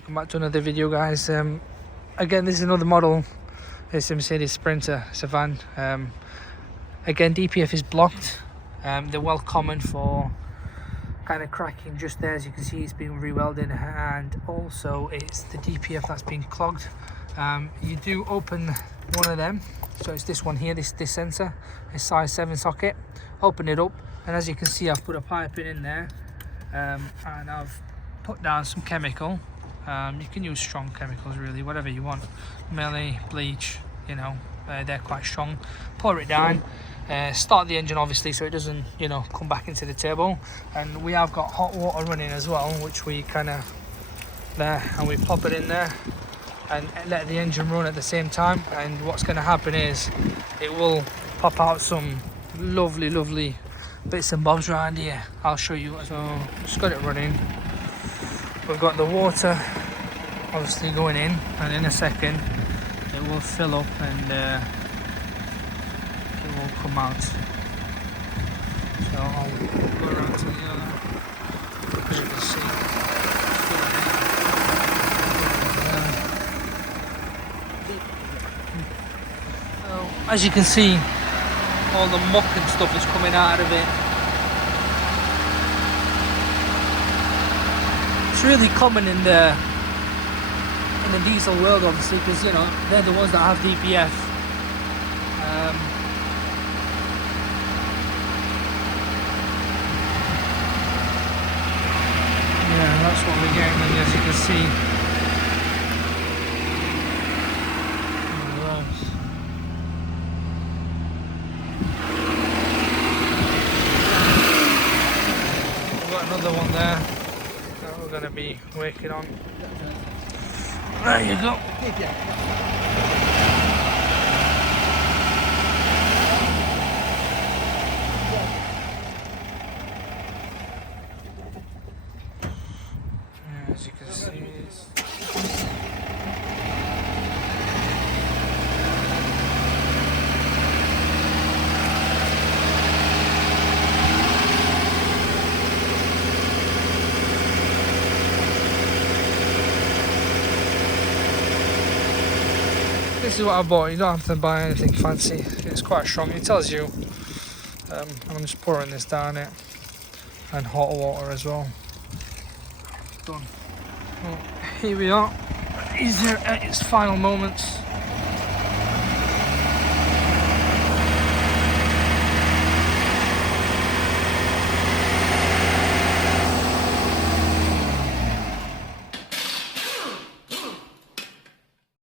Welcome back to another video, guys. Again, this is another model. It's a Mercedes Sprinter. It's a van. Again, DPF is blocked. They're well common for kind of cracking just there. As you can see, it's been re-welded, and also it's the DPF that's been clogged. You do open one of them, so it's this one here, this sensor, a size 7 socket. Open it up, and as you can see, I've put a pipe in there, and I've put down some chemical. You can use strong chemicals, really, whatever you want. Melee, bleach, you know, they're quite strong. Pour it down, start the engine obviously so it doesn't, you know, come back into the turbo. And we have got hot water running as well, which we kind of there, and we pop it in there and let the engine run at the same time. And what's going to happen is it will pop out some lovely bits and bobs around here. I'll show you. So just got it running. We've got the water obviously going in, and in a second it will fill up and it will come out. So I'll go around to the other, as you can see. So, as you can see, all the muck and stuff is coming out of it. It's really common in the diesel world, obviously, because, you know, they're the ones that have DPF. Yeah, that's what we're getting, and as you can see. We've got another one there that we're going to be working on. There you go. As you can see, this is what I bought. You don't have to buy anything fancy. It's quite strong. It tells you. I'm just pouring this down it, and hot water as well. Done. Well, here we are. These are at its final moments.